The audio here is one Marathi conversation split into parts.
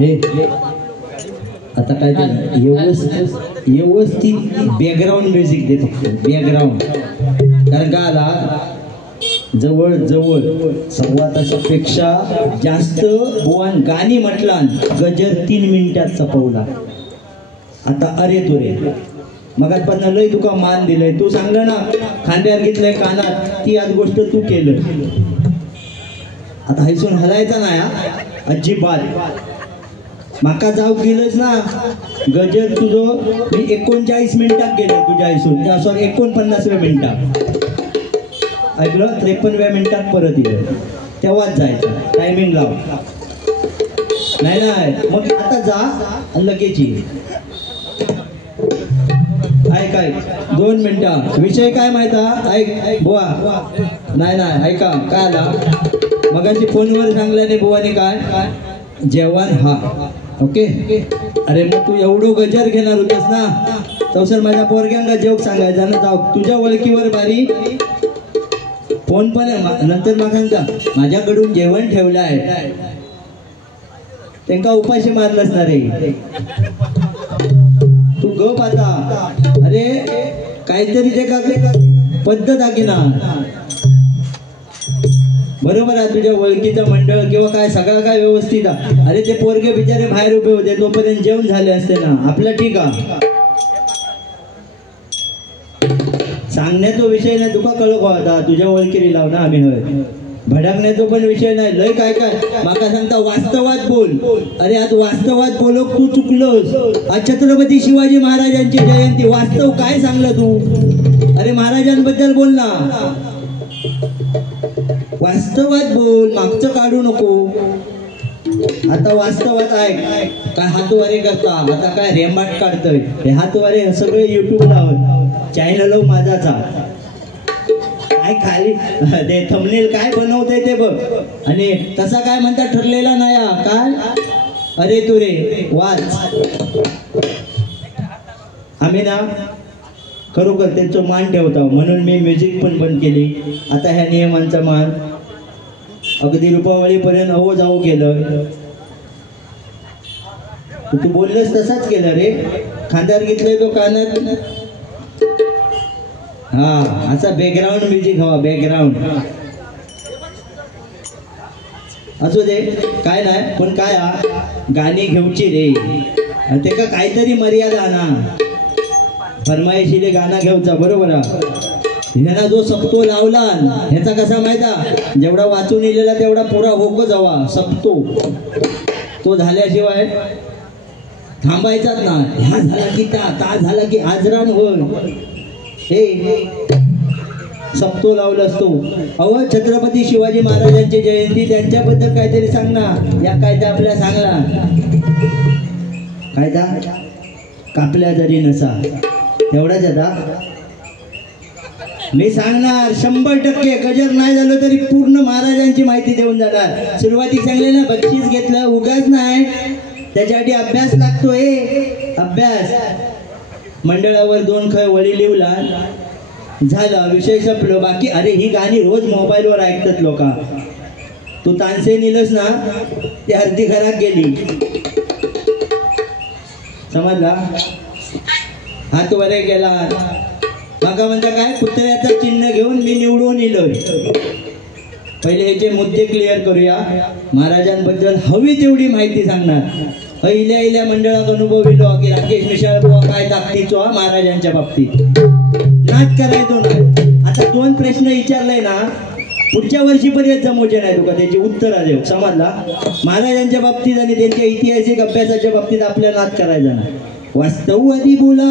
हे आता काय ते व्यवस्थित बॅकग्राऊंड म्युझिक दे फक्त बॅकग्राऊंड. कारण का आला जवळ जवळ 1.25 तासापेक्षा जास्त बुवान गाणी म्हटला गजर 3 मिनिटात संपवला. आता अरे तुरे मगात लय तुका मान दिलंय तू सांगलं ना खांद्यावर घेतलंय कानात ती आज गोष्ट तू केलं. आता हैसून हलायचा नाही अजिबात. माका जाऊ गेलंच ना गजर तुझं मी 39 मिनिटात गेलं तुझ्या हैसून. सॉरी 49व्या मिनिटात ऐकलं. 53व्या मिनिटात परत येईल तेव्हाच जायचं. टायमिंग लाव. नाही नाही मग आता जा लगेच ये. ऐक 2 मिनिटं. विषय काय माहिती ऐक बुवा. नाही नाही ऐका काय आला मगाशी फोनवर सांगल्याने बुवाने काय जेवण हा ओके. अरे मग तू एवढं गजर घेणार होतस ना तवसर माझ्या पोरग्यांना जोक सांगायचा ना. जाऊ तुझ्या ओळखीवर बारी फोन पण नंतर मागांचा माझ्याकडून जेवण ठेवलं आहे त्यांना उपाशी मारलंच ना रे तू गप आता. अरे काहीतरी जे का पद्धत आहे ना बरोबर आहे. तुझ्या ओळखीचं मंडळ किंवा काय सगळं काय व्यवस्थित आहे. अरे ते पोरगे बिचारे बाहेर उभे होते तोपर्यंत जेवण झाले असते ना आपलं ठीक आहे. सांगण्याचा विषय नाही तुका कळक होता तुझ्या ओळखीने लाव ना आम्ही होय. भडकण्याचा पण विषय नाही. लय काय काय माका सांगता वास्तवात बोल. अरे आज वास्तवात बोलो तू चुकलोस. आज छत्रपती शिवाजी महाराजांची जयंती वास्तव काय सांगलं तू. अरे महाराजांबद्दल बोल ना वास्तवात बोल मागचं काढू नको. आता वास्तवात ऐक काय हातवारे करता आता काय रेंबाट काढतोय हे हातवारे सगळे युट्यूबला चॅनल माझाचा काय खाली ते थंबनेल काय बनवते ते बघ. आणि तसा काय म्हणता ठरलेला नाही काय अरे तू रे वाच. आम्ही ना खरोखर त्यांचं मान ठेवतो म्हणून मी म्युझिक पण बंद केली. आता ह्या नियमांचा मान अगदी रुपावळीपर्यंत अहो जाऊ केलं. तू बोललंस तसाच केलं रे. खांद्यावर घेतलंय तो कानात. हा असा बॅकग्राऊंड म्युझिक हवा बॅकग्राऊंड असू दे काय नाही. पण काय गाणी घेऊची रे ते का काहीतरी मर्यादा ना. फरमाईशीले गाणं घेऊचा बरोबर ह्याला जो सप्तो लावला ह्याचा कसा माहिता जेवढा वाचून इलेला तेवढा पुरा होको जावा सप्तो तो झाल्याशिवाय थांबायचाच ना. ह्या झाला की ता झाला की आजरान होय. हे सप्तो लावला असतो. अव छत्रपती शिवाजी महाराजांची जयंती त्यांच्याबद्दल काहीतरी सांग ना. या कायदा आपल्या सांगला कायदा कापल्या जरी नसा तेवढाच आता मी सांगणार 100% गजर नाही झालं तरी पूर्ण महाराजांची माहिती देऊन जाणार. सुरुवातीला सांगले ना बक्षीस घेतलं उगाच नाही त्याच्यासाठी अभ्यास लागतोय. अभ्यास मंडळावर 2 खय वळी लिवला झालं विषय संपलो. बाकी अरे ही गाणी रोज मोबाईलवर ऐकतात लोक. तू तानसे निलस ना ती अर्धी घरात गेली समजला. हात वरे गेला माका म्हणता काय कुत्र्याचं चिन्ह घेऊन मी निवडून येलोय. पहिले ह्याचे मुद्दे क्लिअर करूया. महाराजांबद्दल हवी तेवढी माहिती सांगणार. इल्या मंडळात अनुभव येलो की राकेश मिशाळ बुवा काय ताकदीचो महाराजांच्या बाबतीत नाच करायचो नाही. आता 2 प्रश्न विचारलाय ना पुढच्या वर्षीपर्यंत जमवचे नाही तुका त्याची उत्तरं देऊ समजला. महाराजांच्या बाबतीत आणि त्यांच्या ऐतिहासिक अभ्यासाच्या बाबतीत आपल्याला नाच करायचा नाही. वास्तववादी बोला.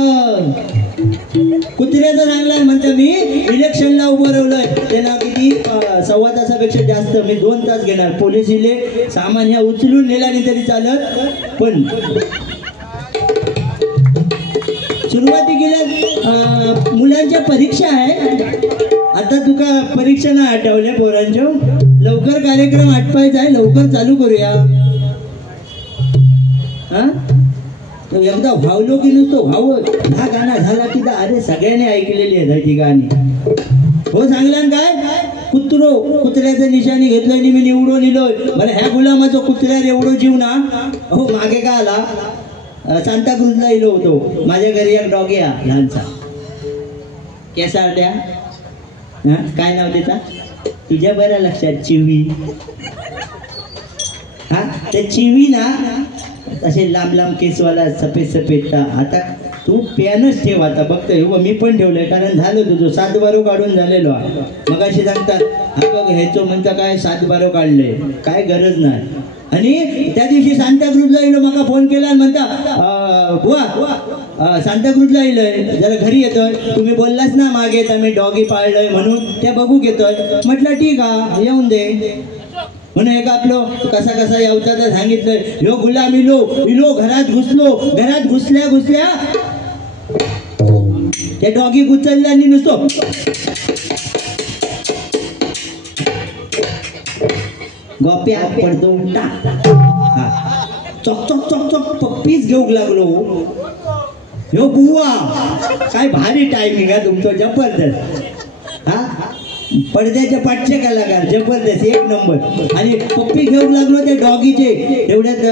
कुत्र्याचं सांगलाय म्हणता मी इलेक्शनला उभं राहिलंय त्यांना किती 1.25 तासापेक्षा जास्त मी 2 तास घेणार. पोलीस इले सामान ह्या उचलून नेल्याने तरी चालत. पण सुरुवाती गेल्या मुलांच्या परीक्षा आहे. आता तुका परीक्षा ना आठवल्या पोरांच्या लवकर कार्यक्रम आटपायचा आहे. लवकर चालू करूया. हा एकदा भावलो की नुसतो भाव हा गाणं झाला की अरे सगळ्यांनी ऐकलेली आहे ती गाणी हो सांगला काय कुत्र्याचं निशाणी घेतलं आणि मी निवडून इलोय. बरं ह्या गुलामाचं कुत्र्यावर एवढं जीव ना. हो मागे काय आला, सांताक्रूजला इलो होतो. माझ्या घरी एक डॉगी आहे लहानसा, केसाळ त्या. काय नाव त्याचा तुझ्या बऱ्या लक्षात, चिवी. हा त्या चिवी ना असे लांब लांब केसवाला सफेद सफेद. आता तू पॅनच ठेव. आता बघतोय मी पण ठेवलंय, कारण झालं तुझं 7-12 काढून झालेलो. मग अशी सांगतात हा बघ ह्याचं म्हणतं काय 7-12 काढलंय, काय गरज नाही. आणि त्या दिवशी सांताक्रूजला येलो, मका फोन केला आणि म्हणता बुवा सांताक्रूजला येलोय, जरा घरी येतोय. तुम्ही बोललाच ना मागे आम्ही डॉगी पाळलंय म्हणून, त्या बघू घेतोय. म्हटलं ठीक आहे येऊन दे. म्हणून एक आपलं कसा कसा यावता तर सांगितलंय. ह्यो गुलाम इलो घरात घुसल्या त्या डॉगी उचलल्या आणि नुसतो गोप्या पडतो चॉक चॉक चॉक चॉक पप्पीच घेऊक लागलो. ह्यो बुवा काय भारी टायमिंग आहे तुमचं, जबरदस्त. हा पडद्याच्या पाठचे कलाकार जबरदस्त, एक नंबर. आणि पप्पी घेऊन लागलो त्या डॉगीचे. तेवढ्यात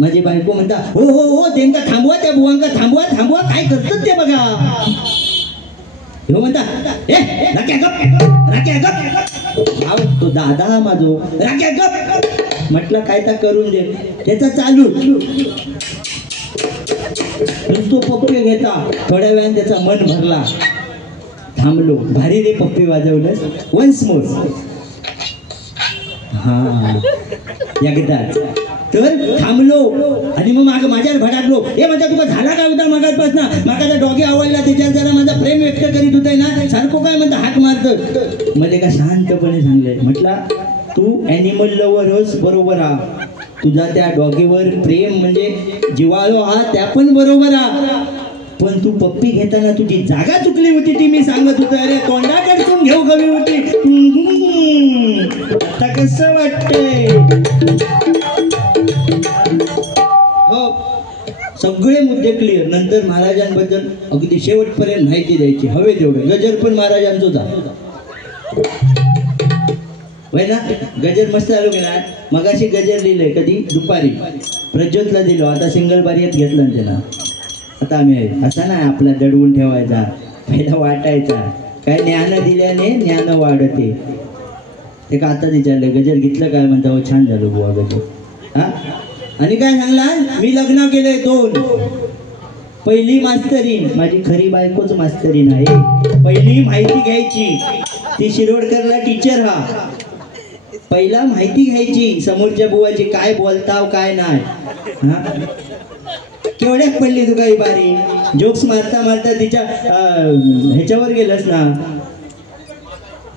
माझी बायको म्हणता हो त्यांना थांबवा, त्या बुवांका थांबवा काय करतात ते बघा. हो म्हणता राख्या गप. तो दादा माझो राख्या गप. म्हटलं काय तर करून दे. त्याचा चालू नुसतो पप्पी घेता. थोड्या वेळाने त्याचा मन भरला, थांबलो. भारी रे पप्पी वाजवलंस, वन्स मोर. हा एकदाच तर थांबलो. आणि मग माझ्यावर भडाकलो. हे म्हणता तुका झाला काय होता मागापासून, मागा डॉगी आवडला त्याच्यावर जरा माझा प्रेम व्यक्त करीत होते ना, सारखं काय म्हणता हाक मारत. मध्ये का शांतपणे सांगलंय. म्हटलं तू ॲनिमल लवर होस, बरोबर हा. तुझा त्या डॉगीवर प्रेम म्हणजे जिव्हाळो हा, त्या पण बरोबर हा. पण तू पप्पी घेताना तुझी जागा चुकली होती ती मी सांगत होतो. अरे तोंडाकडून घेऊ गवी होती. आता कसं वाटतंय. हो सगळे मुद्दे क्लिअर. नंतर महाराजांबद्दल अगदी शेवटपर्यंत माहिती द्यायची हवे तेवढं. गजर पण महाराजांचा होता वय ना. गजर मस्त आलो की ना. मगाशी गजर लिहिलंय कधी दुपारी प्रज्योतला दिलो. आता सिंगल बारीत घेतला ना त्याला. आता आम्ही असा नाही आपला दडवून ठेवायचा, पहिला वाटायचा. काय ज्ञान दिल्याने ज्ञान वाढते. ते का आता विचारलं गजर घेतलं काय, म्हणता हो छान झालं बुवा गजर. हा आणि काय सांगला, मी लग्न केलंय 2. पहिली मास्तरीन माझी खरी बायकोच मास्तरीन आहे. पहिली माहिती घ्यायची ती शिरोडकरला टीचर. हा पहिला माहिती घ्यायची समोरच्या बुवाची, काय बोलताव काय नाही. हा केवढ्याक पडली तुका ही बारी. जोक्स मारता मारता तिच्या ह्याच्यावर गेलस ना,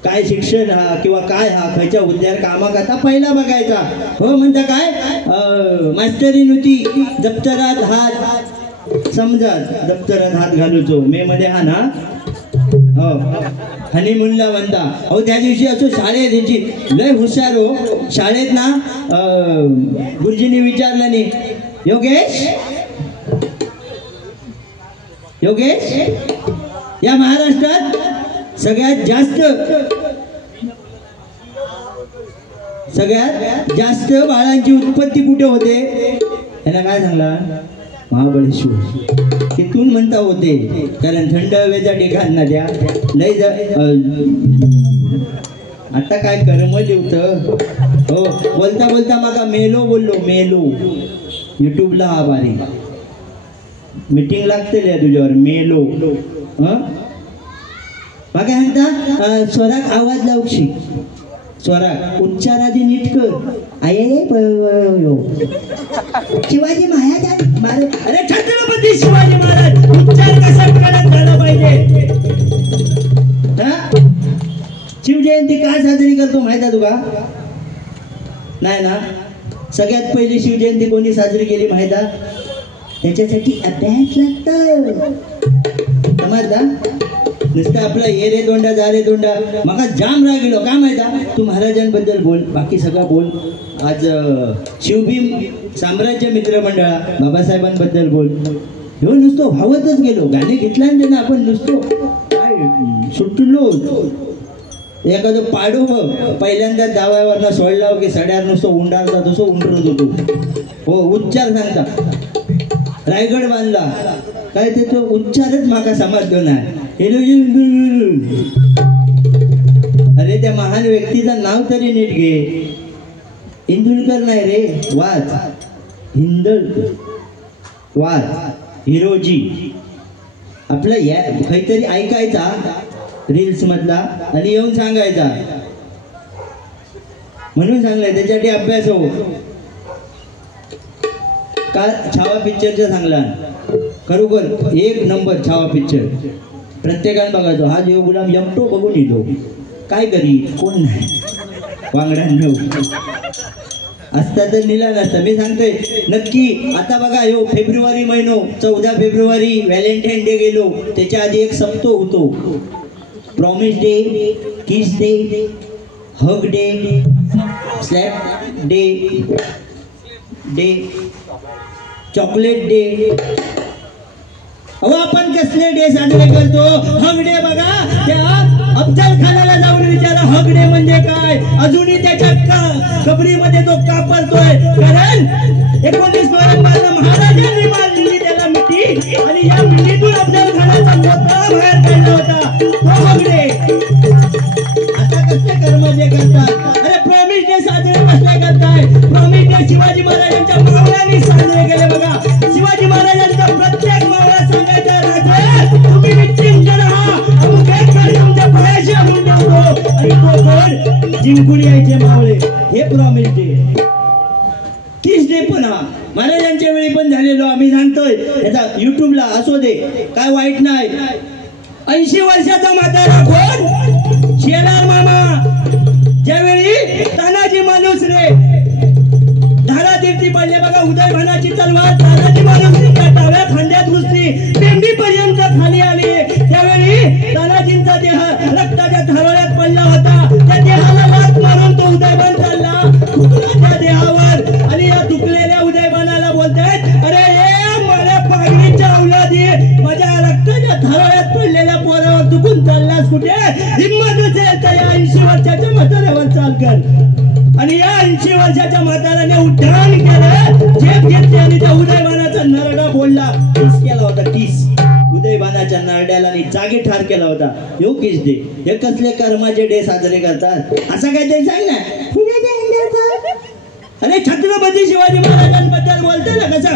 काय शिक्षण हा किंवा काय हा खयच्या उद्यार कामा करता पहिला बघायचा. हो म्हणता काय मास्तरीन होती. दप्तरात हात समजा, दप्तरात हात घालूचो मे मध्ये हा ना. हो हनीमूनला म्हणता. अहो त्या दिवशी असो शाळेत ह्याची लय हुशार हो. शाळेत ना गुरुजींनी विचारलं नाही, योगेश या महाराष्ट्रात सगळ्यात जास्त बाळांची उत्पत्ती कुठे होते. यांना काय सांगला, महाबळेश्वर. तिथून म्हणता होते, कारण थंड हवेचा ठिकाण ना त्या लय. आता काय कर्म देवत. हो बोलता बोलता मागा मेलो बोललो. मेलो युट्यूबला हा बारी मीटिंग लागते तुझ्यावर. मेलो मग काय म्हणता, स्वराक आवाज लावशी. स्वराक उच्चाराधी नीट कर. आये शिवाजी महाराज. अरे छत्रपती शिवाजी महाराज. उच्चार कसा कडक झाला पाहिजे. शिवजयंती काय साजरी करतो माहिती आहे तुका. नाही ना. सगळ्यात पहिली शिवजयंती कोणी साजरी केली माहिती आहे. त्याच्यासाठी अभ्यास लागतं. समजला. नुसतं आपला ये रे दोंडा जा रे दोंडा. मग जाम राग गेलो काय माहिती. तू महाराजांबद्दल बोल, बाकी सगळं बोल. आज शिवभीम साम्राज्य मित्रमंडळा बाबासाहेबांबद्दल बोल. हो नुसतो भावतच गेलो. गाणे घेतला ना आपण नुसतो काय सुटलो. एखादं पाडू पहिल्यांदा दाव्यावरनं सोडला की सड्यावर नुसतं उंडारता तसं उंडरत होतो. हो उच्चार सांगता. रायगड बांधला काय ते तो उच्चारच माका समजलो नाही. अरे त्या महान व्यक्तीचं नाव तरी नीट घे. इंदुलकर नाही रे, वाच हिंदळकर, वाच हिरोजी. आपलं या काहीतरी ऐकायचा रील्स मधला आणि येऊन सांगायचा म्हणून सांगलाय. त्याच्यासाठी अभ्यास हो. का छावा पिक्चरचा सांगला खरोखर एक नंबर छावा पिक्चर. प्रत्येकाने बघायचो. हा जीव गुलाम यमतो बघून येतो. काय करी कोण नाही वांगड्यांना असता तर लिहिला नसता. मी सांगतोय नक्की. आता बघा ह्यो फेब्रुवारी महिनो 14 फेब्रुवारी व्हॅलेंटाईन डे गेलो. त्याच्या आधी एक सप्तो होतो. Promise day, kiss day, hug day, slap day, chocolate day. अहो आपण कसले डे साजरे करतो. हग डे बघा त्या अफजल खानाला जाऊन विचारा हग डे म्हणजे काय. अजूनही त्याच्या कबरीमध्ये तो कापरतोय. कारण 19 नोव्हेंबरला महाराजांनी मारलेली त्याला मिठी आणि या मिठीतून अफजल खानाचा मोठा बाहेर काढला होता. तो हग डे. आता कसले कर्म जे करतात. अरे प्रॉमिस डे साजरे कसले करताय. प्रॉमिस डे शिवाजी महाराजांच्या मावळ्यांनी साजरे केले बघा. शिवाजी महाराजांचा प्रत्येक मावळा सांगायचा राजा तुम्ही निश्चिंत राहा. अमुक एक काळी तुमच्या पायाशी आपण जातो आणि तो कोण जिंकून यायचे मावळे. हे प्रॉमिस डे. किस डे पण महाराजांच्या वेळी पण झालेलो आम्ही सांगतोय. याचा युट्यूबला असो दे काय वाईट नाही. 80 वर्षाचा म्हातारा कोण शेलार मामा. ज्यावेळी तानाजी मालुसरे धारातीर्थी पडले बघा. उदयभानाची तलवार तानाजी मालुसरेच्या डाव्या खांद्यात घुसली. बेंबीपर्यंत खाली आली. त्यावेळी तानाजींचा देह रक्ताच्या धारोळ्यात पडला होता. त्या देहाला लाथ मारून तो उदयभान चालला त्या देहावर. आणि या दुखलेल्या उदयभानाला बोलतायत अरे ए माझ्या पागडीच्या औलादी माझ्या रक्ताच्या धारोळ्यात पडलेल्या पोरावर दुखून चाललास कुठे. हिम्मत असेल तर या 80 वर्षाच्या म्हाताऱ्यावर चाल कर. आणि या 80 वर्षाच्या म्हाताऱ्याने उड्डाण केलं. झेप घेतली आणि त्या उदयभानाचा नरडा बोलला. किस केला होता. किस उदयभानाच्या नरड्याला आणि जागी ठार केला होता. यो किस डे. हे कसले कर्माचे डे साजरे करतात असं काहीतरी सांग ना. अरे छत्रपती शिवाजी महाराजांबद्दल बोलते ना कसं.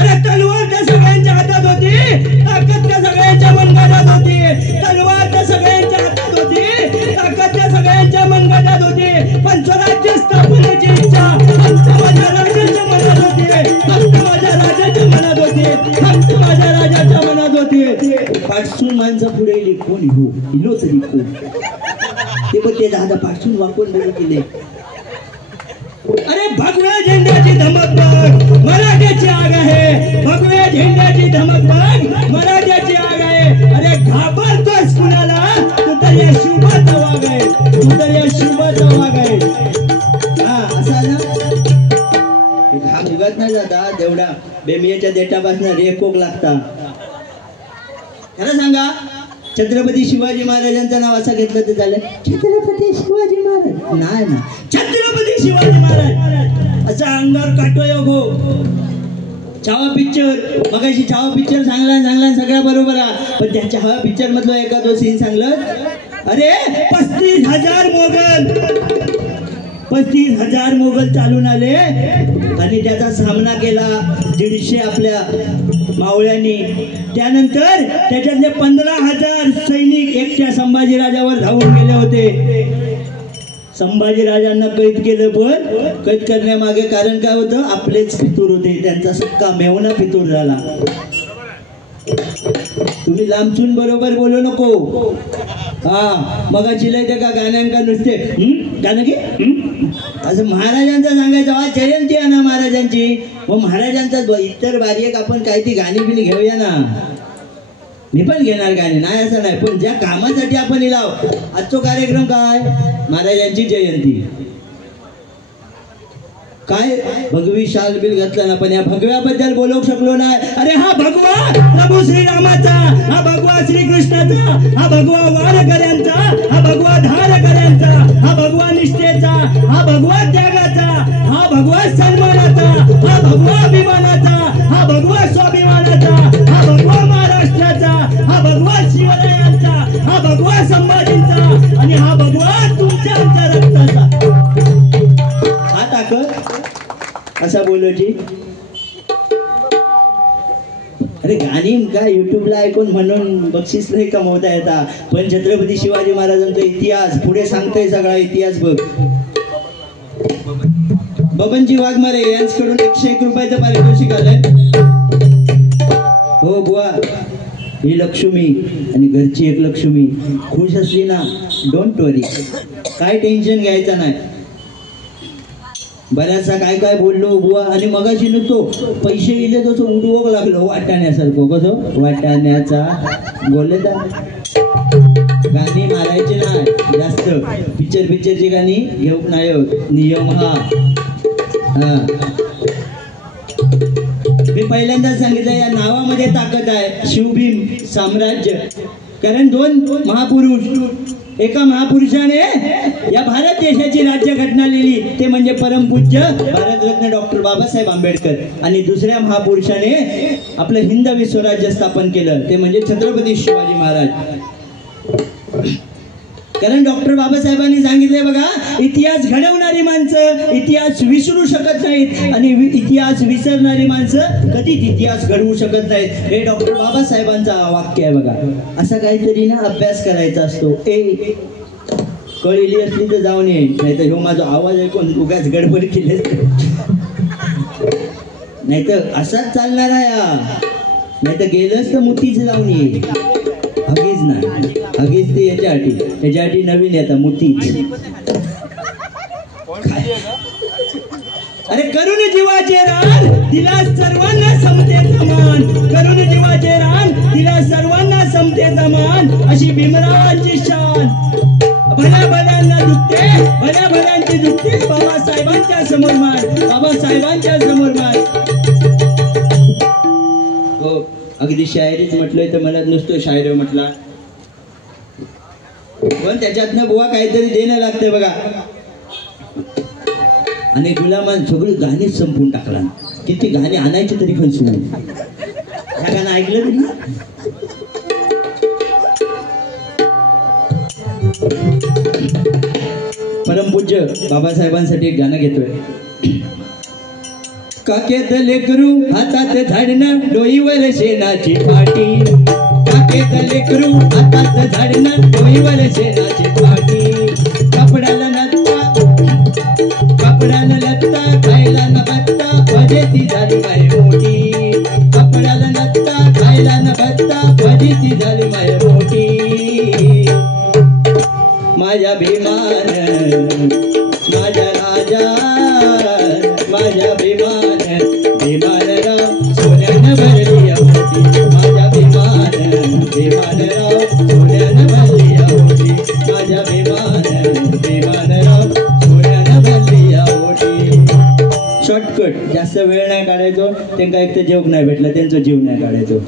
अरे तलवार त्या सगळ्यांच्या हातात होती. ताकद त्या सगळ्यांच्या मनगटात होती. तलवार त्या सगळ्यांच्या हातात होती. ताकद त्या सगळ्यांच्या मनगटात होती. पण स्वराज्य स्थापनेची इच्छा फक्त माझ्या राजाच्या मनात होती. फक्त माझ्या राजाच्या मनात होती. फक्त माझ्या राजाच्या मनात होती. पाठसून माणसं पुढे कोण हिलो तरी कोण ते पण ते दादा पाठसून वाकून बरे केले. अरे भगव्या झेंड्याची धमक बघ मराठ्याची आग आहे. भगव्या झेंड्याची धमक बघ मराठ्याची आग आहे. अरे घाबरतोस कुणाला. तू तर या शुभाचा वाघ आहे. तू तर या शुभाचा वाघ आहे. हा असा ना हा उगाच नाही जाता. तेवढा बेमियाच्या देठापासून रेकोक लागता. खरं सांगा छत्रपती शिवाजी महाराजांचं नाव असं घेतलं तर झालं छत्रपती शिवाजी महाराज नाही ना. छत्रपती शिवाजी महाराज असा अंगावर काटोयोग हो. छावा पिक्चर मगाशी छावा पिक्चर सांगला सगळ्या बरोबर आहे. पण त्या छावा पिक्चर मधलं एखादं सीन सांगलं. अरे 35,000 मोगल चालून आले आणि त्याचा सामना केला 150 आपल्या मावळ्यांनी. त्यानंतर त्याच्यातले 15,000 सैनिक एकट्या संभाजीराजावर धावून गेले होते. संभाजीराजांना कैद केलं. पण कैद करण्यामागे कारण काय होतं. आपलेच फितूर होते. त्यांचा सक्का मेवना फितूर झाला. तुम्ही लांबचून बरोबर बोलू नको. हा मग चिलायचं का गाण्यांका नुसते गाणं की असं महाराजांचं सांगायचं. आज जयंती आहे ना महाराजांची. मग महाराजांचा इतर बारीक आपण काही ती गाणी बिणी घेऊया ना. मी पण घेणार गाणी नाही असं नाही. पण ज्या कामासाठी आपण लाव. आजचा कार्यक्रम काय महाराजांची जयंती. काय भगवी शाल बिल घातला ना, पण या भगव्याबद्दल बोलू शकलो नाही. अरे हा भगवा प्रभू श्रीरामाचा, हा भगवा श्रीकृष्णाचा, हा भगवा वारकऱ्यांचा, हा भगवा धारकऱ्यांचा, हा भगवा निष्ठेचा, हा भगवा त्यागाचा, हा भगवा सन्मानाचा, हा भगवा अभिमानाचा, हा भगवा स्वाभिमानाचा, हा भगवा महाराष्ट्राचा, हा भगवा शिवरायांचा, हा भगवा संभाजींचा आणि हा भगवा तुमच्या आमच्या रक्ताचा. हा ताकद असा बोलायची. अरे गाणी काय युट्यूबला ऐकून म्हणून बक्षीस नाही कमवता येता, पण छत्रपती शिवाजी महाराजांचा इतिहास पुढे सांगतोय सगळा इतिहास बघ. बबनजी वाघमारे यांच्याकडून 101 रुपयाचं पारितोषिक आलंय. हो बुवा, ही लक्ष्मी आणि घरची एक लक्ष्मी खुश असली ना, डोंट वरी, काय टेन्शन घ्यायचं नाही. बऱ्याचसा काय काय बोललो बुवा, आणि मगाशी नुसतो पैसे इले तसं उडवक लागलो वाटाण्यासारखं. कसं वाटाण्याचा बोलले तर गाणी मारायचे नाही जास्त, पिक्चरची गाणी घेऊ नाही. नियम हा मी पहिल्यांदाच सांगितलं, या नावामध्ये ताकद आहे. शिवभीम साम्राज्य, कारण दोन महापुरुष, एका महापुरुषाने या भारत देशाची राज्यघटना लिहिली, ते म्हणजे परमपूज्य भारतरत्न डॉक्टर बाबासाहेब आंबेडकर, आणि दुसऱ्या महापुरुषाने आपलं हिंदवी स्वराज्य स्थापन केलं, ते म्हणजे छत्रपती शिवाजी महाराज. कारण डॉक्टर बाबासाहेबांनी सांगितले बघा, इतिहास घडवणारी माणसं इतिहास विसरू शकत नाहीत, आणि इतिहास विसरणारी माणसं कधीच इतिहास घडवू शकत नाहीत. हे डॉक्टर बाबासाहेबांचा वाक्य आहे बघा. असा काहीतरी ना अभ्यास करायचा असतो. कळली असली तर जाऊन ये, नाही तर ह्यो माझा आवाज ऐकून उगाच गडबड केली, नाही तर असाच चालणार आहे. नाही तर गेलंच तर मुतीच जाऊन ये. हगीज नाही, हगीज ते याच्यासाठी नवीन येतात मुतीच. अरे करून जीवाचे रान तिला सर्वांना समतेचा मान, करून जीवाचे रान तिला सर्वांना समतेचा मान, अशी भीमरावांची शान. भल्या भल्यांना दुखते, भल्या भल्यांची दुखते, बाबासाहेबांच्या समोर मान, बाबासाहेबांच्या समोर मान. हो, अगदी शायरीच म्हटलंय तर मला नुसतं शायर म्हटला, पण त्याच्यातनं बुवा काहीतरी देणं लागतंय बघा. आणि गुलामान सगळी गाणीच संपून टाकला. किती गाणी आणायची तरी खर्च नाही. ह्या गाणं ऐकलं तरी परमपूज्य बाबासाहेबांसाठी एक गाणं घेतोय. काकेत लेकरू हातात झाडणं, डोईवर शेणाची पाटी, काकेत लेकरू हातात झाडणं, डोईवर शेणाची पाटी. कपड्याला लत्ता खायला न बत्ता, फजेती झाली माय मोठी. कपड्याला लत्ता खायला न बत्ता, फजेती झाली माय मोठी. माझ्या भीमान माझ्या राजा, माझ्या भीमान भीमानराव सोन्यानं भरली होती. माझ्या भीमानराव सोन्यानं भरली होती. माझ्या भीमानराव सोन्यानं भरली होती. शॉर्टकट, जास्त वेळ नाही काढायचो. त्यांना एक तर जेवण नाही भेटलं, त्यांचं जीव नाही काढायचो.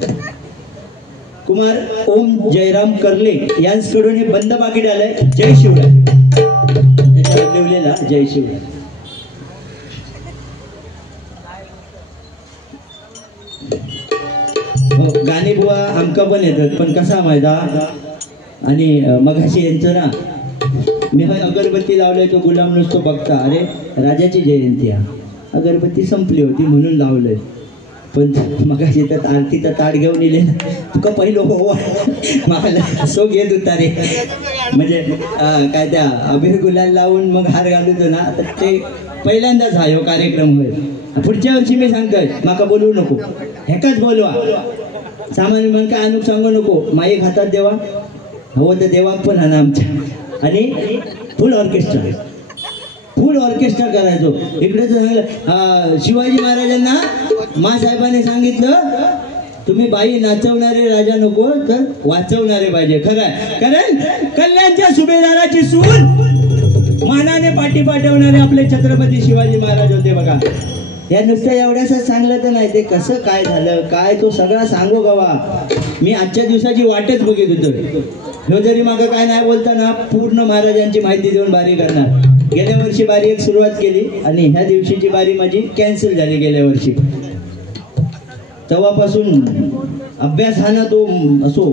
कुमार ओम जयराम करले यांच्याकडून हे बंद पाकिट आलंय. जय शिवराय त्याच्यावर लिहिलेला जय शिवराय. हो, गाणी बुवा आमका पण येतात, पण कसा माहिती. आणि मगाशी यांचं ना, मी अगरबत्ती लावलंय तो गुलाम नुसतो बघता, अरे राजाची जयंती आहे, अगरबत्ती संपली होती म्हणून लावलंय. पण मगाशी तर आरतीचा ताट घेऊन इले तुका पहिलो हो मला सो घेत होता रे. म्हणजे काय त्या अबीर गुलाल लावून मग हार घालतो ना, तर ते पहिल्यांदाच हा कार्यक्रम होईल. पुढच्या वर्षी मी सांगतोय, माका बोलवू नको, हेकाच बोलवा. सामान्य मन काय अनुक सांगू नको. माईक हातात देवा, हवं तर देवाक पण हा आमच्या. आणि फुल ऑर्केस्ट्रा करायचो. इकडे तर सांगितलं शिवाजी महाराजांना मासाहेबांनी सांगितलं, तुम्ही बाई नाचवणारे राजा नको तर वाचवणारे पाहिजे. खरं, कारण कल्याणच्या सुभेदाराची सून मानाने पाठी पाठवणारे आपले छत्रपती शिवाजी महाराज होते बघा. या नुसतं एवढ्याच सांगलं तर नाही, ते कसं काय झालं काय तो सगळा सांगू गवा. मी आजच्या दिवसाची वाटच बघित होतो. ह्यो जरी मागं काय नाही बोलताना पूर्ण महाराजांची माहिती देऊन बारी करणार. गेल्या वर्षी बारी एक सुरुवात केली आणि ह्या दिवशीची बारी माझी कॅन्सल झाली गेल्या वर्षी. तेव्हापासून अभ्यास हा ना तो असो,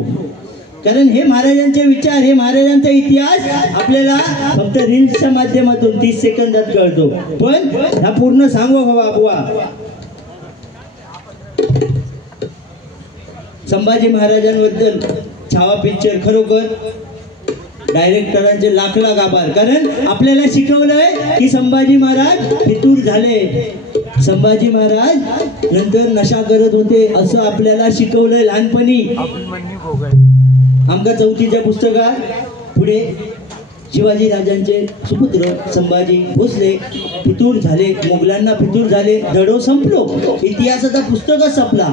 कारण हे महाराजांचे विचार, हे महाराजांचा इतिहास आपल्याला फक्त रील्सच्या माध्यमातून 30 सेकंदात कळतो, पण हा पूर्ण सांगू हवा बुवा. संभाजी महाराजांबद्दल छावा पिक्चर खरोखर डायरेक्टरांचे लाख लाख आभार, कारण आपल्याला शिकवलंय की संभाजी महाराज फितूर झाले, संभाजी महाराज नंतर नशा करत होते असं आपल्याला शिकवलंय लहानपणी. आमच्या 4थीच्या पुस्तकात पुढे शिवाजी राजांचे सुपुत्र संभाजी भोसले फितूर झाले, मुघलांना फितूर झाले, धडो संपलो, इतिहासाचा पुस्तकच संपला.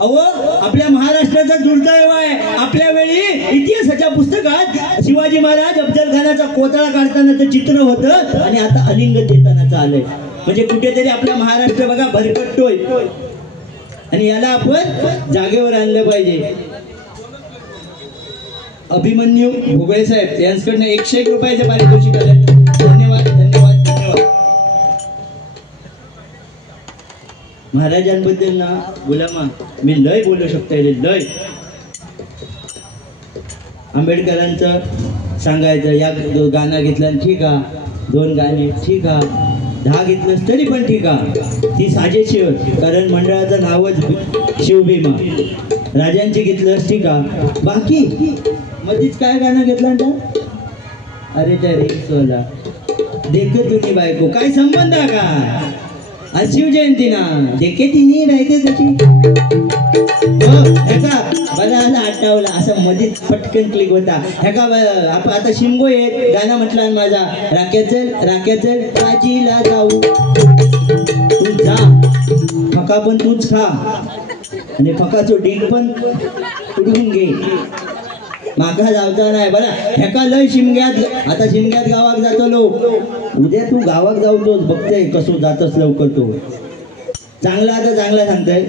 अहो आपल्या महाराष्ट्राचा दुर्दैव आहे, आपल्या वेळी इतिहासाच्या पुस्तकात शिवाजी महाराज अफजल खानाचा कोतळा काढतानाचं चित्र होतं आणि आता अलिंग देतानाचं आलंय. म्हणजे कुठेतरी आपला महाराष्ट्र बघा भरकटतोय आणि याला आपण जागेवर आणलं पाहिजे. अभिमन्यू भोगळे साहेब यांच्याकडनं 101 रुपयाचे पारितोषिक आले. धन्यवाद धन्यवाद धन्यवाद. महाराजांबद्दल ना गुलामा मी लय बोलू शकतो, लय. आंबेडकरांचं सांगायचं, या गाणं घेतलं ठीक आहे, 2 गाणे ठीक आहे, 10 घेतलंस तरी पण ठीक आहे, ती साजेशीर, कारण मंडळाचं नावच शिवभीमा. राजांची घेतलंस ठीक आहे, बाकी मध्येच काय गाणं घेतलं ना, अरे त्या रिक्सवाला देखे तुझी बायको, काय संबंध का? आज शिवजयंती ना, देखे तिने राहते तशी. बघा आठवला असं मध्येच पटकन क्लिक होता. ह्या आता शिमगो येत गाणं म्हटलं माझा, राख्याचल काजीला जाऊ, तू जा फका पण तूच खा आणि फकाचो डीग पण उडवून घे, मागा जावचा नाही बरं. ह्याका लय शिमग्यात, आता शिमग्यात गावात जातो लोक, उद्या तू गावात जाऊतोच, बघते कसं जातच लवकर तो. चांगला आता चांगला सांगताय.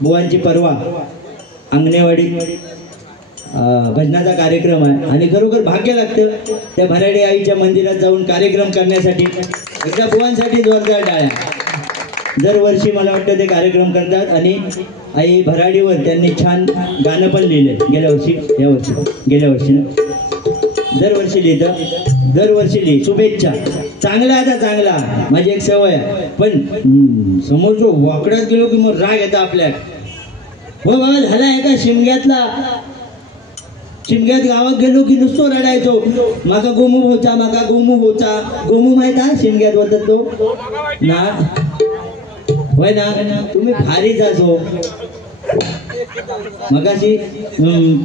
बुवांची परवा अंगणेवाडी भजनाचा कार्यक्रम आहे आणि खरोखर भाग्य लागतं त्या भराडी आईच्या मंदिरात जाऊन कार्यक्रम करण्यासाठी. एकदा बुवांसाठी जोरदार टाळ्या. दरवर्षी मला वाटतं ते कार्यक्रम करतात आणि आई भराडीवर त्यांनी छान गाणं पण लिहिलंय. गेल्या वर्षी ना, दरवर्षी लिहितं, दरवर्षी लिहि. शुभेच्छा. चांगला आता चांगला, माझी एक सवय आहे, पण समोर जो वाकड्यात गेलो की मग राग येतो आपल्यात. हो बाबा झाला आहे का शिमग्यात गावात गेलो की नुसतो रडायचो, माका गोमू होता, माका गोमू होता. गोमू माहित आहे शिमग्यात होतात तो ना, होय ना, तुम्ही भारीच असो. मगाशी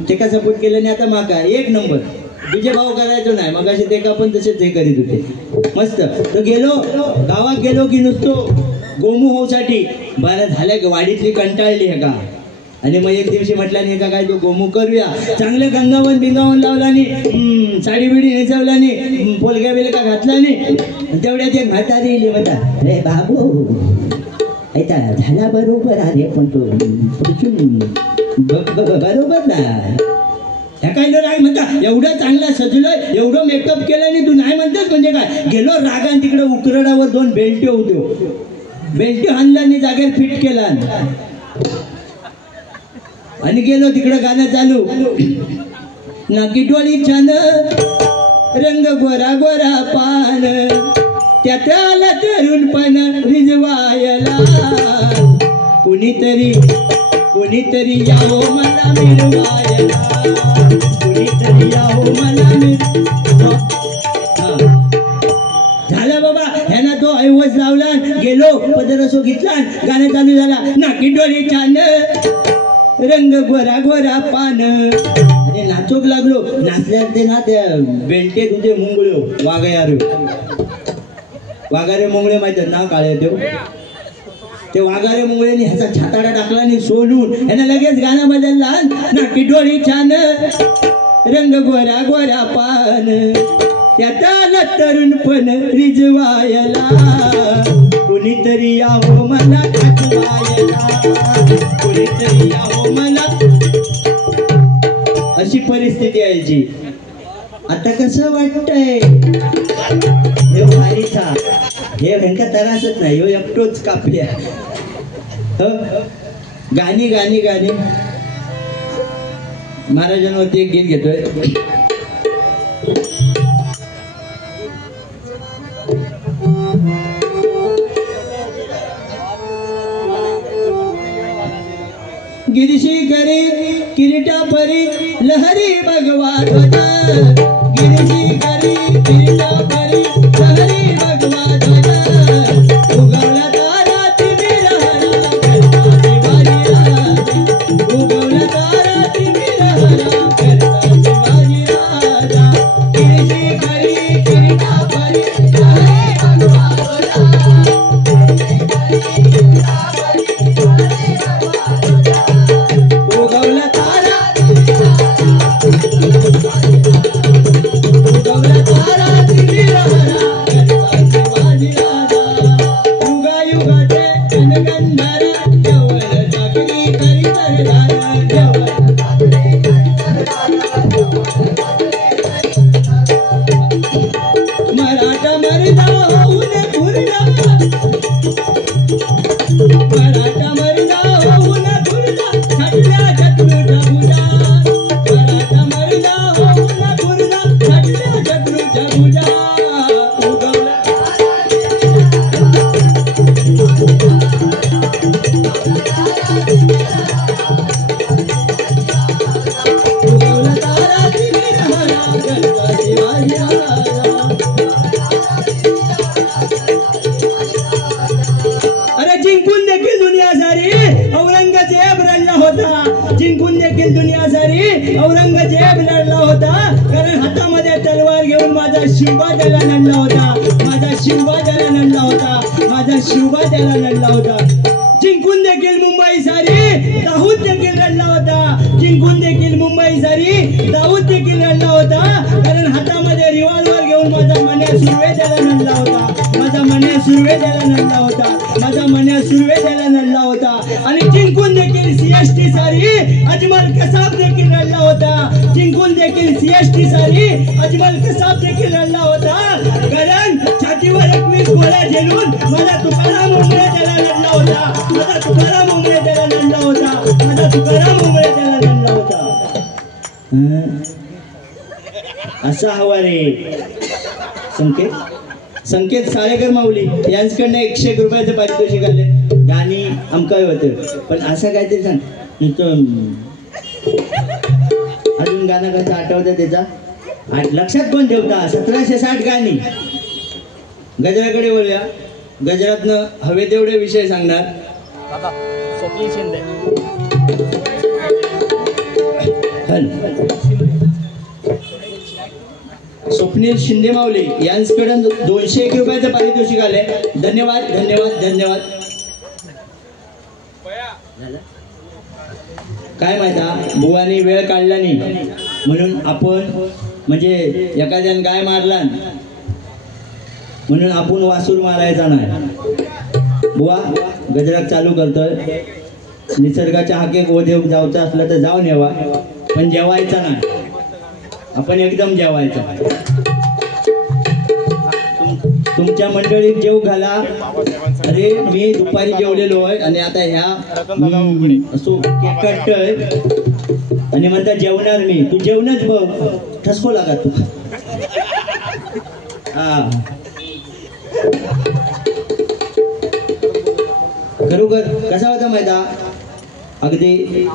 तेका सपोर्ट केल्याने आता माका 1 नंबर. तुझे भाव करायचो नाही, मगाशी तेका पण तसेच हे करीत होते मस्त. तो गेलो गावात गेलो की नुसतो गोमू होऊसाठी. बरं झालं की वाडीतली कंटाळली हे का, आणि मग एक दिवशी म्हटलं नाही का काय तो गोमू करूया. चांगलं गंगावन बिंगावन लावलानी, साडी बिडी नेचवलानी, पोलक्या बिलका घातलानी, तेवढ्यात एक म्हातारी येईल म्हणता, रे बाबू ऐका झाला बरोबर अरे, पण तो बरोबर नाही. ह्या काय राग म्हणता, एवढं चांगला सजलोय, एवढं मेकअप केलं आणि तू नाही म्हणतेस म्हणजे काय. गेलो रागान तिकडे उकरडावर 2 बेल्टे होतो, बेल्टे हाणला आणि जागेवर फिट केला आणि गेलो तिकडं गाणं चालू. नाकी डोळी छान रंग गोरा गोरा पान, त्याला तरुण पण रिजवायला, कोणीतरी यावो मला मिळवायला, कोणीतरी यावो मला झालं बाबा. ह्याना तो ऐवज लावला, गेलो पदरसो घेतला, गाणं चालू झाला. नाकी डोळी छान रंग गोरा गोरा पान, आणि नाचोक लागलो. नाचल्या ते ना त्या बेल्टे तुझे मुंगळ्यो वाघारे मुंगळे माहित ना, काळे ते वाघारे मुंगळ्यानी ह्याचा छाताडा टाकला आणि सोडून ह्यानं लगेच गाणं बदलला. नाकी डोळी छान रंग गोरा गोरा पान, त्याला तरुणपण रिजवायला कुणीतरी यावं मला आठवायला कुणीतरी यावं मला अशी परिस्थिती यायची. आता कसं वाटतंय हे भारीचा हे ह्यांका त्रासच नाही, ह्यो एकटोच कापल्या. गाणी गाणी गाणी महाराजांवरती एक गीत घेतोय. गिरीशी करी किरीटा परी लहरी भगवा ध्वजा गिरीशी करी किरीटा परी लहरी भगवा ध्वजा उगवला तारा तिमी लहरा करता शिवाजी राजा उगवला तारा तिमी लहरा करता शिवाजी राजा गिरीशी करी किरीटा परी लहरी भगवा ध्वजा औरंगजेब लढला होता कारण हातामध्ये तलवार घेऊन माझा शिवबा त्याला लढला होता माझा शिवबा त्याला लढला होता माझा शिवबा त्याला लढला होता. जिंकून देखील मुंबई सारी दाऊद देखील लढला होता जिंकून देखील मुंबई सारी दाऊद देखील लढला होता कारण हातामध्ये रिव्हॉल्वर घेऊन माझा मन्या सुर्वे त्याला लढला होता माझा मन्या सुर्वे त्याला लढला होता माझा मन्या सुर्वे त्याला लढला होता. आणि जिंकून देखील सीएसटी सारी अजमल कसाब देखील लढला होता जिंकून देखील सीएसटी सारी अजमल कसाब देखील लढला होता कारण छातीवर 21 गोळ्या झेलून माझा तुकाराम उमरे त्याला लढला होता माझा तुकाराम उमरे त्याला लढला होता माझा तुकाराम उमरे त्याला लढला होता. असा हवा रे संकेत साळेकर माऊली यांच्याकडनं 101 रुपयाचं पारितोषिक आले. गाणी आमकाय होतं पण असं काहीतरी सांग अजून गाणं कसं आठवतं त्याचा लक्षात कोण ठेवता. 1760 गाणी गजराकडे बोलूया. गजरातनं हवे तेवढे विषय सांगणार. स्वप्नील शिंदे स्वप्नील शिंदे माऊली यांच्याकडून 201 रुपयाचं पारितोषिक आले. धन्यवाद धन्यवाद धन्यवाद. काय माहिता बुवानी वेळ काढला नाही म्हणून आपण म्हणजे एखाद्यानं गाय मारला म्हणून आपण वासूर मारायचा नाही. बुवा गजरात चालू करतोय निसर्गाच्या हाकेक ओढे जायचं असलं तर जाऊन यावा पण जेवायचा नाही आपण एकदम जेवायचं. तुमच्या मंडळीत जेव घाला. अरे मी दुपारी जेवलेलो आहे आणि आता ह्या असो केकटय आणि म्हणता जेवणार मी. तू जेवणच बघ ठसको लागा तू. हा खरोखर कसा होता माहिता अगदी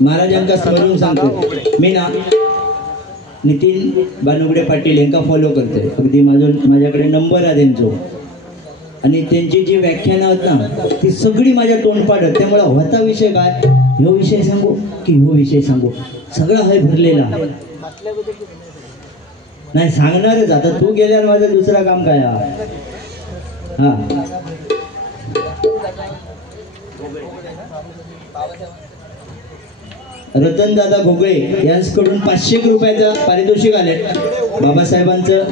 महाराजांका स्मरून सांगतो मी ना. नितीन बानुगडे पाटील यांना फॉलो करते अगदी माझ्याकडे नंबर आहे त्यांचा आणि त्यांची जी व्याख्यानं आहेत ना ती सगळी माझ्या तोंडपाडत. त्यामुळे होता विषय काय ह्यो विषय सांगू की ह्यो विषय सांगू सगळा आहे भरलेला नाही सांगणारच. आता तू गेल्यावर माझं दुसरा काम काय हा रतनदादा घोगळे यांच्याकडून 500 रुपयाचं पारितोषिक आले बाबासाहेबांचं